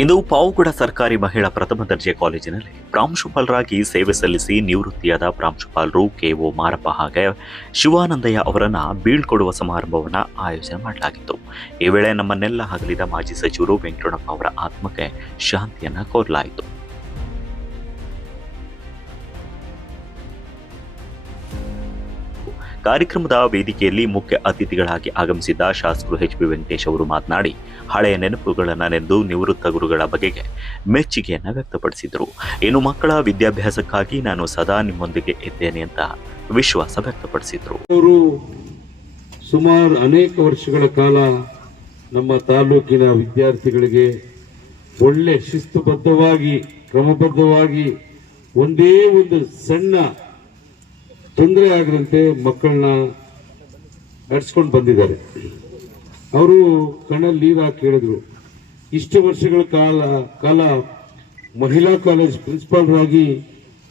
ಇಂದು ಪಾವುಗಡ ಸರ್ಕಾರಿ ಮಹಿಳಾ ಪ್ರಥಮ ದರ್ಜೆ ಕಾಲೇಜಿನಲ್ಲಿ ಪ್ರಾಂಶುಪಾಲರಾಗಿ ಸೇವೆ ಸಲ್ಲಿಸಿ ನಿವೃತ್ತಿಯಾದ ಪ್ರಾಂಶುಪಾಲರು ಕೆಒ ಮಾರಪ್ಪ ಹಾಗೆ ಶಿವಾನಂದಯ್ಯ ಅವರನ್ನ ಬೀಳ್ಕೊಡುವ ಸಮಾರಂಭವನ್ನು ಆಯೋಜನೆ ಮಾಡಲಾಗಿತ್ತು. ಈ ವೇಳೆ ನಮ್ಮನ್ನೆಲ್ಲ ಅಗಲಿದ ಮಾಜಿ ಸಚಿವರು ವೆಂಕಟರಮಣಪ್ಪ ಅವರ ಆತ್ಮಕ್ಕೆ ಶಾಂತಿಯನ್ನ ಕೋರಲಾಯಿತು. ಕಾರ್ಯಕ್ರಮದ ವೇದಿಕೆಯಲ್ಲಿ ಮುಖ್ಯ ಅತಿಥಿಗಳಾಗಿ ಆಗಮಿಸಿದ್ದ ಶಾಸಕರು ಎಚ್.ಬಿ. ವೆಂಕಟೇಶ್ ಅವರು ಮಾತನಾಡಿ ಹಳೆಯ ನೆನಪುಗಳನ್ನು ನೆನೆದು ನಿವೃತ್ತ ಗುರುಗಳ ಬಗೆಗೆ ಮೆಚ್ಚುಗೆಯನ್ನು ವ್ಯಕ್ತಪಡಿಸಿದರು. ಇನ್ನು ಮಕ್ಕಳ ವಿದ್ಯಾಭ್ಯಾಸಕ್ಕಾಗಿ ನಾನು ಸದಾ ನಿಮ್ಮೊಂದಿಗೆ ಇದ್ದೇನೆ ಅಂತ ವಿಶ್ವಾಸ ವ್ಯಕ್ತಪಡಿಸಿದರು. ಅವರು ಸುಮಾರು ಅನೇಕ ವರ್ಷಗಳ ಕಾಲ ನಮ್ಮ ತಾಲೂಕಿನ ವಿದ್ಯಾರ್ಥಿಗಳಿಗೆ ಒಳ್ಳೆ ಶಿಸ್ತುಬದ್ಧವಾಗಿ ಕ್ರಮಬದ್ಧವಾಗಿ ಒಂದೇ ಒಂದು ಸಣ್ಣ ತೊಂದರೆ ಆಗದಂತೆ ಮಕ್ಕಳನ್ನ ನಡೆಸ್ಕೊಂಡು ಬಂದಿದ್ದಾರೆ. ಅವರು ಕಣ್ಣಲ್ಲಿ ನೀರು ಹಾಕಿ ಹೇಳಿದ್ರು, ಇಷ್ಟು ವರ್ಷಗಳ ಕಾಲ ಮಹಿಳಾ ಕಾಲೇಜ್ ಪ್ರಿನ್ಸಿಪಾಲರಾಗಿ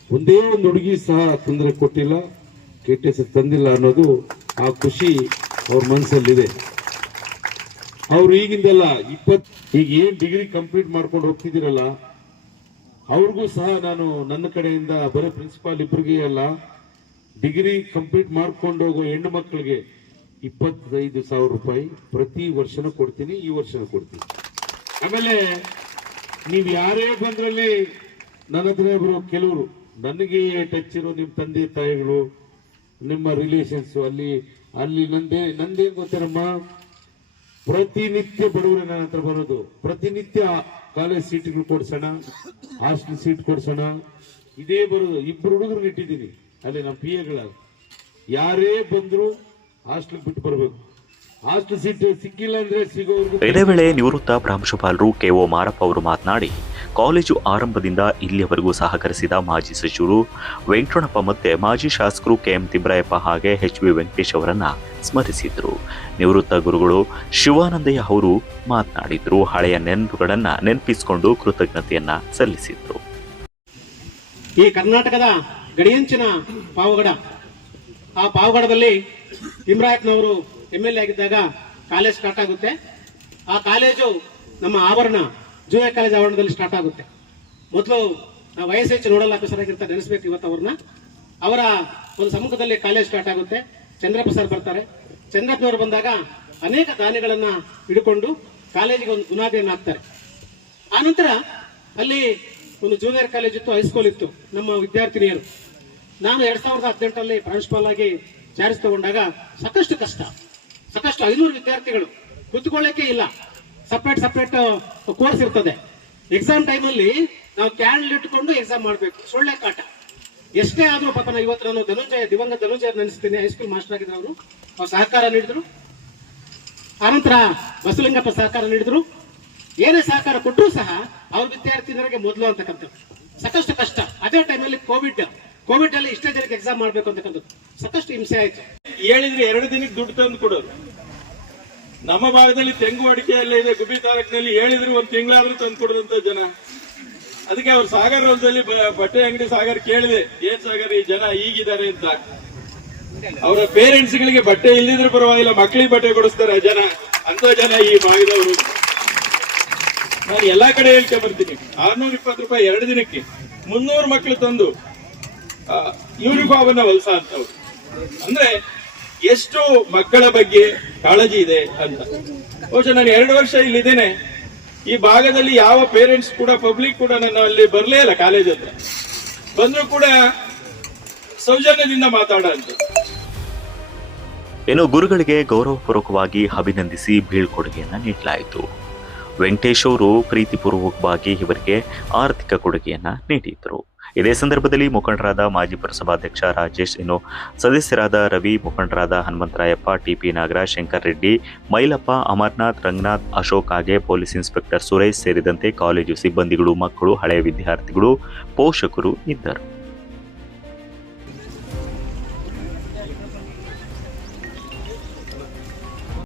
ಒಂದೇ ಒಂದು ಹುಡುಗಿ ಸಹ ತೊಂದರೆ ಕೊಟ್ಟಿಲ್ಲ, ಕೆಟ್ಟ ಹೆಸರು ತಂದಿಲ್ಲ ಅನ್ನೋದು ಆ ಖುಷಿ ಅವ್ರ ಮನಸ್ಸಲ್ಲಿದೆ. ಅವ್ರು ಈಗಿಂದಲ್ಲ ಈಗ ಏನ್ ಡಿಗ್ರಿ ಕಂಪ್ಲೀಟ್ ಮಾಡ್ಕೊಂಡು ಹೋಗ್ತಿದ್ದೀರಲ್ಲ, ಅವ್ರಿಗೂ ಸಹ ನಾನು ನನ್ನ ಕಡೆಯಿಂದ ಬರೀ ಪ್ರಿನ್ಸಿಪಾಲ್ ಇಬ್ಬರಿಗೆ ಅಲ್ಲ, ಡಿಗ್ರಿ ಕಂಪ್ಲೀಟ್ ಮಾಡ್ಕೊಂಡು ಹೋಗೋ ಹೆಣ್ಣು ಮಕ್ಕಳಿಗೆ 25,000 ರೂಪಾಯಿ ಪ್ರತಿ ವರ್ಷನೂ ಕೊಡ್ತೀನಿ, ಈ ವರ್ಷನೂ ಕೊಡ್ತೀನಿ. ಆಮೇಲೆ ನೀವು ಯಾರೇ ಬಂದ್ರಲ್ಲಿ ನನ್ನ ಹತ್ರ ಇಬ್ರು ಕೆಲವರು ನನಗೆ ಟಚ್ ಇರೋ ನಿಮ್ಮ ತಂದೆ ತಾಯಿಗಳು, ನಿಮ್ಮ ರಿಲೇಷನ್ಸ್ ಅಲ್ಲಿ ನಂದೇನ್ ಗೊತ್ತೇನಮ್ಮ, ಪ್ರತಿನಿತ್ಯ ಬಡವರೇ ನನ್ನ ಹತ್ರ ಬರೋದು. ಪ್ರತಿನಿತ್ಯ ಕಾಲೇಜ್ ಸೀಟ್ಗಳು ಕೊಡ್ಸೋಣ, ಹಾಸ್ಟೆಲ್ ಸೀಟ್ ಕೊಡ್ಸೋಣ, ಇದೇ ಬರೋದು. 2 ಹುಡುಗರು ಇಟ್ಟಿದ್ದೀನಿ ಅಲ್ಲಿ ನಮ್ಮ PA ಯಾರೇ ಬಂದ್ರು ಹಾಸ್ಟೆಲ್ ಬಿಟ್ಟು ಬರಬೇಕು. ಹಾಸ್ಟೆಲ್ ಸೀಟ್ ಸಿಕ್ಕಿಲ್ಲ ಅಂದ್ರೆ ಸಿಗೋವರೆಗೂ. ಇದೇ ವೇಳೆ ನಿವೃತ್ತ ಪ್ರಾಂಶುಪಾಲರು ಕೆಒ ಮಾರಪ್ಪ ಅವರು ಮಾತನಾಡಿ ಕಾಲೇಜು ಆರಂಭದಿಂದ ಇಲ್ಲಿಯವರೆಗೂ ಸಹಕರಿಸಿದ ಮಾಜಿ ಸಚಿವರು ವೆಂಕಟರಮಣಪ್ಪ ಮತ್ತೆ ಮಾಜಿ ಶಾಸಕರು KM ತಿಮ್ಮರಾಯಪ್ಪ ಹಾಗೆ ಎಚ್.ಬಿ. ವೆಂಕಟೇಶ್ ಅವರನ್ನ ಸ್ಮರಿಸಿದ್ರು. ನಿವೃತ್ತ ಗುರುಗಳು ಶಿವಾನಂದಯ್ಯ ಅವರು ಮಾತನಾಡಿದ್ರು. ಹಳೆಯ ನೆನಪುಗಳನ್ನ ನೆನಪಿಸಿಕೊಂಡು ಕೃತಜ್ಞತೆಯನ್ನ ಸಲ್ಲಿಸಿದ್ರು. ಈ ಕರ್ನಾಟಕದ ಗಡಿಯಂಚಿನ ಪಾವಗಡ, ಆ ಪಾವಗಡದಲ್ಲಿ ತಿಮ್ಮರಾಯಪ್ಪನವರು MLA ಆಗಿದ್ದಾಗ ಕಾಲೇಜ್ ಸ್ಟಾರ್ಟ್ ಆಗುತ್ತೆ. ಆ ಕಾಲೇಜು ನಮ್ಮ ಆವರಣ ಜೂನಿಯರ್ ಕಾಲೇಜ್ ಆವರಣದಲ್ಲಿ ಸ್ಟಾರ್ಟ್ ಆಗುತ್ತೆ. ಮೊದಲು ನಾವು YSH ನೋಡಲ್ ಆಫೀಸರ್ ಆಗಿರ್ತಾರೆ, ನೆನೆಸ್ಬೇಕು ಇವತ್ತು ಅವ್ರನ್ನ. ಅವರ ಒಂದು ಸಮ್ಮುಖದಲ್ಲಿ ಕಾಲೇಜ್ ಸ್ಟಾರ್ಟ್ ಆಗುತ್ತೆ. ಚಂದ್ರಪ್ಪ ಸರ್ ಬರ್ತಾರೆ. ಚಂದ್ರಪ್ಪನವರು ಬಂದಾಗ ಅನೇಕ ದಾನಿಗಳನ್ನ ಹಿಡ್ಕೊಂಡು ಕಾಲೇಜಿಗೆ ಒಂದು ಬುನಾದಿಯನ್ನು ಹಾಕ್ತಾರೆ. ಆನಂತರ ಅಲ್ಲಿ ಒಂದು ಜೂನಿಯರ್ ಕಾಲೇಜ್ ಇತ್ತು, ಹೈಸ್ಕೂಲ್ ಇತ್ತು. ನಮ್ಮ ವಿದ್ಯಾರ್ಥಿನಿಯರು, ನಾನು 2018 ಪ್ರಿನ್ಸಿಪಾಲ್ ಆಗಿ ಚಾರ್ಜ್ ತಗೊಂಡಾಗ ಸಾಕಷ್ಟು 500 ವಿದ್ಯಾರ್ಥಿಗಳು ಕುತ್ಕೊಳ್ಳಕ್ಕೆ ಇಲ್ಲ, ಸಪ್ರೇಟ್ ಕೋರ್ಸ್ ಇರ್ತದೆ. ಎಕ್ಸಾಮ್ ಟೈಮಲ್ಲಿ ನಾವು ಕ್ಯಾಂಡಲ್ ಇಟ್ಕೊಂಡು ಎಕ್ಸಾಮ್ ಮಾಡಬೇಕು. ಸೊಳ್ಳೆ ಕಾಟ ಎಷ್ಟೇ ಆದ್ರೂ ಪಾಪ. ಇವತ್ತು ನಾನು ದಿವಂಗತ ಧನುಂಜಯ ನೆನೆಸ್ತೀನಿ, ಹೈಸ್ಕೂಲ್ ಮಾಸ್ಟರ್ ಆಗಿದ್ರು. ಅವ್ರು ಸಹಕಾರ ನೀಡಿದ್ರು. ಆನಂತರ ಬಸಲಿಂಗಪ್ಪ ಸಹಕಾರ ನೀಡಿದ್ರು. ಏನೇ ಸಹಕಾರ ಕೊಟ್ಟರು ಸಹ ಅವ್ರ ವಿದ್ಯಾರ್ಥಿನಿಯರಿಗೆ ಮೊದಲು ಅಂತಕ್ಕಂಥದ್ದು ಸಾಕಷ್ಟು ಕಷ್ಟ. ಅದೇ ಟೈಮಲ್ಲಿ ಕೋವಿಡ್ ಅಲ್ಲಿ ಇಷ್ಟೇ ಜನಕ್ಕೆ ಎಕ್ಸಾಮ್ ಮಾಡ್ಬೇಕು ಅಂತಕ್ಕಂಥದ್ದು ಸಾಕಷ್ಟು ಹಿಂಸೆ ಆಯ್ತು. ಹೇಳಿದ್ರೆ 2 ದಿನಕ್ಕೆ ದುಡ್ಡು ತಂದು ಕೊಡೋರು. ನಮ್ಮ ಭಾಗದಲ್ಲಿ ತೆಂಗು ಅಡಿಕೆ ಎಲ್ಲ ಇದೆ, ಗುಬ್ಬಿ ತಾಲೂಕಿನಲ್ಲಿ ಹೇಳಿದ್ರು 1 ತಿಂಗಳಾದ್ರೂ ತಂದು ಕೊಡದಂತ ಜನ. ಅದಕ್ಕೆ ಅವ್ರು ಸಾಗರ್ ರೋಲ್ದಲ್ಲಿ ಬಟ್ಟೆ ಅಂಗಡಿ ಸಾಗರ್ ಕೇಳಿದೆ, ಏನ್ ಸಾಗರ್ ಈ ಜನ ಹೀಗಿದ್ದಾರೆ ಅಂತ. ಅವರ ಪೇರೆಂಟ್ಸ್ ಗಳಿಗೆ ಬಟ್ಟೆ ಇಲ್ಲಿದ್ರು ಪರವಾಗಿಲ್ಲ, ಮಕ್ಕಳಿಗೆ ಬಟ್ಟೆ ಕೊಡಿಸ್ತಾರೆ ಜನ, ಅಂತ ಜನ ಈ ಭಾಗದವರು. ನಾನು ಎಲ್ಲಾ ಕಡೆ ಹೇಳ್ತಾ ಬರ್ತೀನಿ, 620 ರೂಪಾಯಿ 2 ದಿನಕ್ಕೆ 300 ಮಕ್ಕಳು ತಂದು ಯೂನಿಫಾರ್ಮ್ ಅನ್ನ ಹೊಲ್ಸ ಅಂತವ್ರು. ಅಂದ್ರೆ ಎಷ್ಟು ಮಕ್ಕಳ ಬಗ್ಗೆ ಕಾಳಜಿ ಇದೆ ಅಂತ. ಬಹುಶಃ ನಾನು 2 ವರ್ಷ ಇಲ್ಲಿದ್ದೇನೆ, ಈ ಭಾಗದಲ್ಲಿ ಯಾವ ಪೇರೆಂಟ್ಸ್ ಕೂಡ ಪಬ್ಲಿಕ್ ಕೂಡ ನನ್ನ ಅಲ್ಲಿ ಬರ್ಲೇ ಇಲ್ಲ. ಕಾಲೇಜ್ ಹತ್ರ ಬಂದ್ರು ಕೂಡ ಸೌಜನ್ಯದಿಂದ ಮಾತಾಡ ಅಂತ. ಇನ್ನು ಗುರುಗಳಿಗೆ ಗೌರವಪೂರ್ವಕವಾಗಿ ಅಭಿನಂದಿಸಿ ಬೀಳ್ಕೊಡುಗೆಯನ್ನ ನೀಡಲಾಯಿತು. ವೆಂಕಟೇಶ್ ಅವರು ಪ್ರೀತಿಪೂರ್ವಕವಾಗಿ ಇವರಿಗೆ ಆರ್ಥಿಕ ಕೊಡುಗೆಯನ್ನ ನೀಡಿದ್ರು. ಇದೇ ಸಂದರ್ಭದಲ್ಲಿ ಮುಖಂಡರಾದ ಮಾಜಿ ಪುರಸಭಾಧ್ಯಕ್ಷ ರಾಜೇಶ್, ಇನ್ನು ಸದಸ್ಯರಾದ ರವಿ, ಮುಖಂಡರಾದ ಹನುಮಂತರಾಯಪ್ಪ, TP ನಾಗರಾಜ್, ಶಂಕರ್ ರೆಡ್ಡಿ, ಮೈಲಪ್ಪ, ಅಮರ್ನಾಥ್, ರಂಗನಾಥ್, ಅಶೋಕ್ ಹಾಗೆ ಪೊಲೀಸ್ ಇನ್ಸ್ಪೆಕ್ಟರ್ ಸುರೇಶ್ ಸೇರಿದಂತೆ ಕಾಲೇಜು ಸಿಬ್ಬಂದಿಗಳು, ಮಕ್ಕಳು, ಹಳೆಯ ವಿದ್ಯಾರ್ಥಿಗಳು, ಪೋಷಕರು ಇದ್ದರು.